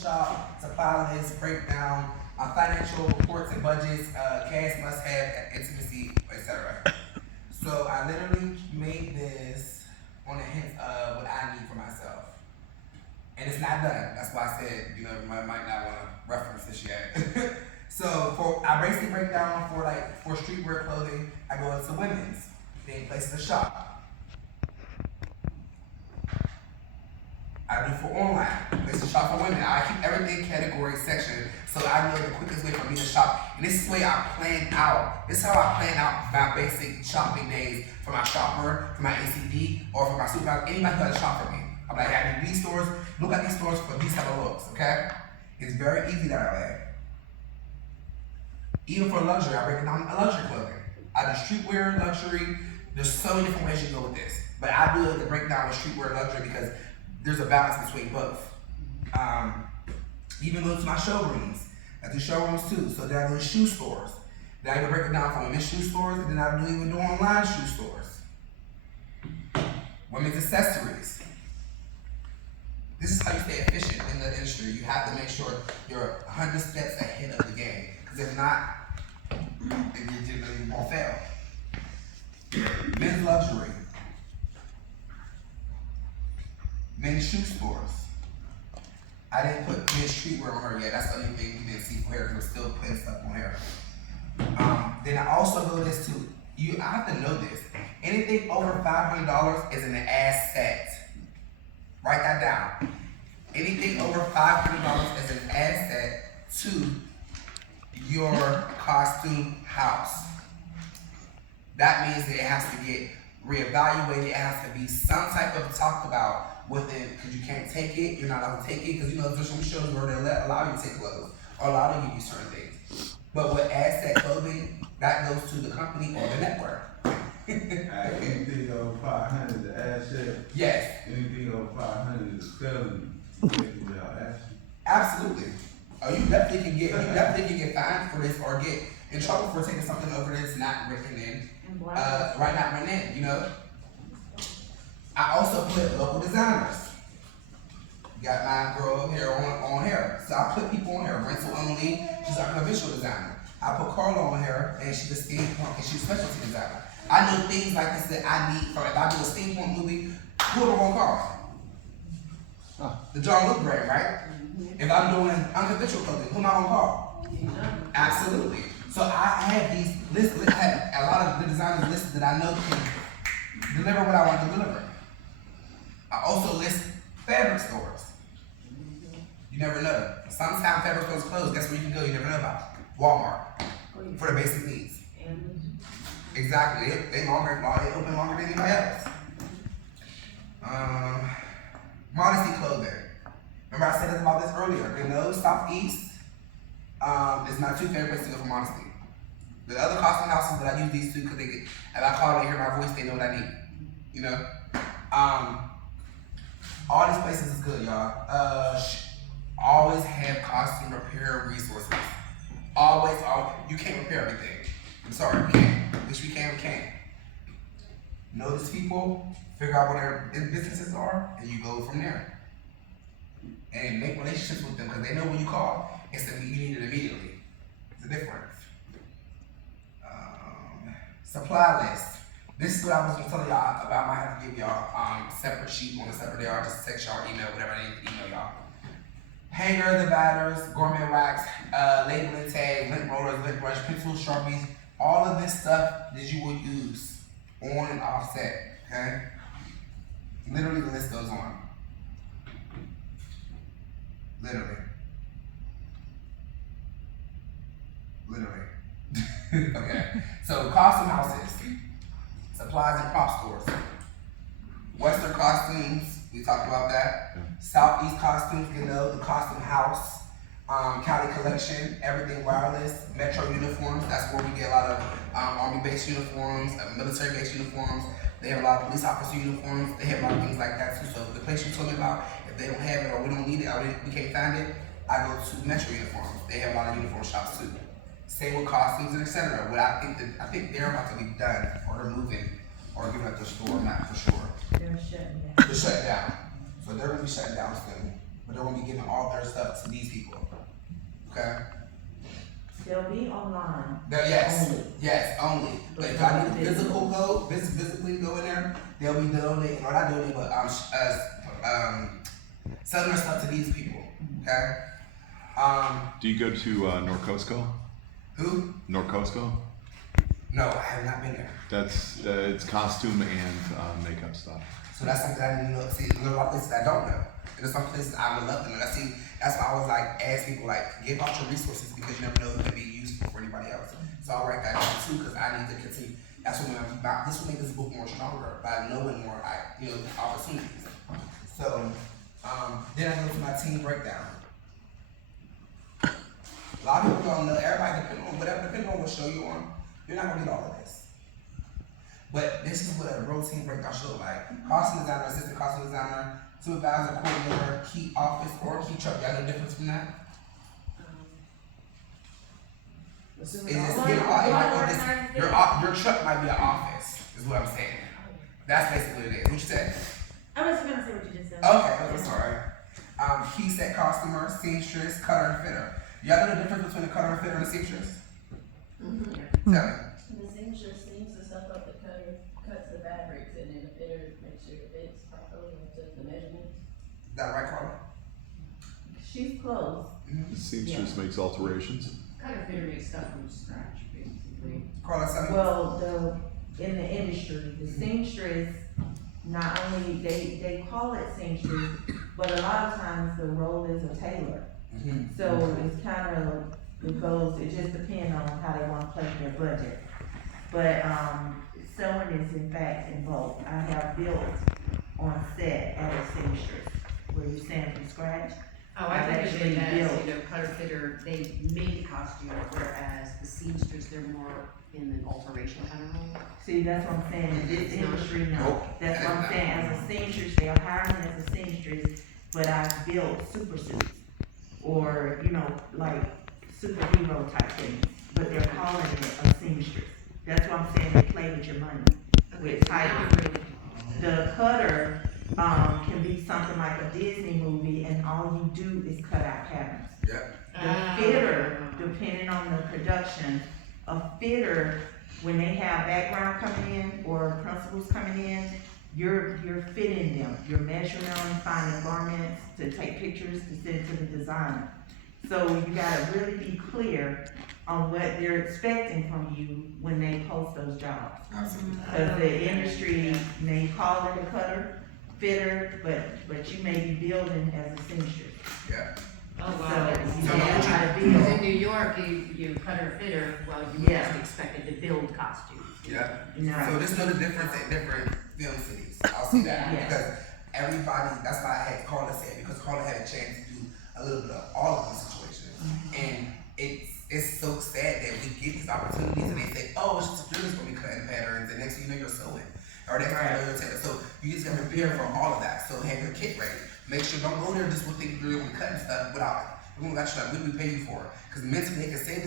shop, supply list, breakdown, financial reports and budgets, cash must have, intimacy, etc. So I literally made this on the hint of what I need for myself. And it's not done. That's why I said, you might not want to reference this yet. So I basically break down for streetwear clothing, I go into women's, then places to shop. I do for online, places to shop for women. I keep everything category section so I know the quickest way for me to shop. And this is the way I plan out. This is how I plan out my basic shopping days for my shopper, for my ACD, or for my supervisor, anybody who has to shop for me. I'm like, I need these stores, look at these stores for these type of looks, okay? It's very easy that way. Even for luxury, I break it down luxury clothing. I do streetwear, luxury. There's so many different ways you go with this. But I do it to break down with streetwear and luxury because there's a balance between both. Even go to my showrooms. I do showrooms too. So then I do shoe stores. Then I even break it down for women's shoe stores, and then I do even do online shoe stores. Women's accessories. This is how you stay efficient in the industry. You have to make sure you're 100 steps ahead of the game. Because if not, you won't fail. Men's luxury. Men's shoe stores. I didn't put men's streetwear on her yet. That's the only thing you didn't see for her because we're still putting stuff on her. Then I also go this too. I have to know this. Anything over $500 is an asset. Write that down. Anything over $500 is an asset to your costume house. That means that it has to get reevaluated. It has to be some type of talked about with it because you can't take it. You're not allowed to take it because there's some shows where they allow you to take clothes or allow you to give you certain things. But with asset clothing, that goes to the company or the network. Anything over 500 is asset. Yes. Anything over 500 is felony. Without asset. Absolutely. Oh, you definitely can get fined for this or get in trouble for taking something over that's not written in. Not written in. I also put local designers. Got my girl here on here. So I put people on here. Rental only. She's a visual designer. I put Carla on here, and she's a steampunk, and she's a specialty designer. I know things like this that I need for. If I do a steampunk movie, who am I gonna call? The John Luke brand, right? If I'm doing unconventional clothing, who am I gonna call? Absolutely. So I have these lists. I have a lot of the designers listed that I know can deliver what I want to deliver. I also list fabric stores. You never know. Sometimes fabric stores close. Guess where you can go? You never know about. Walmart for the basic needs. Exactly. They open longer than anybody else. Modesty clothing. Remember I said about this earlier. Southeast is my two favorite places to go for modesty. The other costume houses, but I use these two because if I call and hear my voice, they know what I need. All these places is good, y'all. Always have costume repair resources. Always. You can't repair everything. I'm sorry, you can't. Wish we can, we can't. Know these people, figure out what their businesses are, and you go from there. And make relationships with them because they know when you call, it's that you need it immediately. It's a difference. Supply list. This is what I was going to tell y'all about. I might have to give y'all separate sheet on a separate day or just text y'all email, whatever I need to email y'all. Hanger, dividers, gourmet wax, labeling tag, lint rollers, lint brush, pencils, sharpies, all of this stuff that you will use on and offset, okay? Literally the list goes on. Literally. Okay, so costume houses, supplies and prop stores. Western costumes, we talked about that. Southeast costumes, the costume house. Cali collection, everything wireless. Metro uniforms, that's where we get a lot of army-based uniforms, military-based uniforms. They have a lot of police officer uniforms. They have a lot of things like that too. So the place you told me about, if they don't have it or we don't need it or we can't find it, I go to Metro uniforms. They have a lot of uniform shops too. Same with costumes and etc. What I think they're about to be done or they're moving or giving up the store, not for sure. They're shutting down. They're shut down. So they're gonna be shut down soon. but they're gonna be giving all their stuff to these people. Okay? They'll be online. Yes, Only. yes, only. But if I need a physical go, physically go in there, they'll be donating, or not donating, but selling their stuff to these people. Okay? Do you go to Norcosco? Who? Norcosco? No, I have not been there. That's it's costume and makeup stuff. So that's something I didn't know. See, there's a lot of places I don't know. And there's some places I would love to know. That's why I was like, ask people, like, give out your resources because you never know it can be useful for anybody else. So I'll write that down too because I need to continue. That's what this will make this book more stronger by knowing more, opportunities. So then I go to my team breakdown. A lot of people don't know. Everybody, depending on what show you're on, you're not gonna get all of this. But this is what a real team breakdown should look like. Costume designer, assistant costume designer, supervisor, coordinator, key office, or key truck. Y'all know the difference from that? Your truck might be an office, is what I'm saying. That's basically what it is. What you said? I was gonna say what you just said. Okay, I'm sorry. Key set customer, seamstress, cutter, and fitter. Y'all know the difference between a cutter, and fitter, and a seamstress? Mm-hmm. Tell me. The seamstress seams the stuff up, the cutter cuts the fabrics, and then the fitter makes sure it fits properly and does the measurements. Is that right, Carla? She's close. The seamstress makes alterations. Cutter fitter makes stuff from scratch, basically. Carla, tell me. Well, in the industry, the seamstress, not only, they call it seamstress, but a lot of times the role is a tailor. Mm-hmm. So it's kind of, it just depends on how they want to play their budget. But, sewing is in fact involved. I have built on set as a seamstress, where you sand from scratch. Oh, I think actually it as, built. cutter fitter, they made the costume, whereas the seamstress, they're more in the alteration kind of role. See, that's what I'm saying, in this industry, no. Nope. That's what I'm saying, as a seamstress, they'll hire me as a seamstress, but I've built super suits. Or, like superhero type things, but they're calling it a seamstress. That's what I'm saying, they play with your money, with titles. The cutter, can be something like a Disney movie and all you do is cut out patterns. Yep. The fitter, depending on the production, a fitter, when they have background coming in or principals coming in, you're fitting them. You're measuring them, finding garments to take pictures to send to the designer. So you gotta really be clear on what they're expecting from you when they post those jobs. Absolutely. Cause the industry may call it a cutter, fitter, but you may be building as a seamstress. Yeah. Oh, So wow. you know how to In build. New York, you cutter fitter, well, you Yeah. just expected to build costumes. Yeah. No. So just know the difference in different film cities. I'll see that Yeah. because everybody. That's why I had Carla say it because Carla had a chance to do a little bit of all of these situations, and it's so sad that we get these opportunities and they say, oh, it's just you're just gonna be cutting patterns, and next thing you know you're sewing, or next thing you know you're taking. So you just gotta prepare for all of that. So have your kit ready. Make sure don't go there just with thinking you're gonna be cutting stuff without it. We're gonna let you like, what do we pay you for? Because mentally they can say this.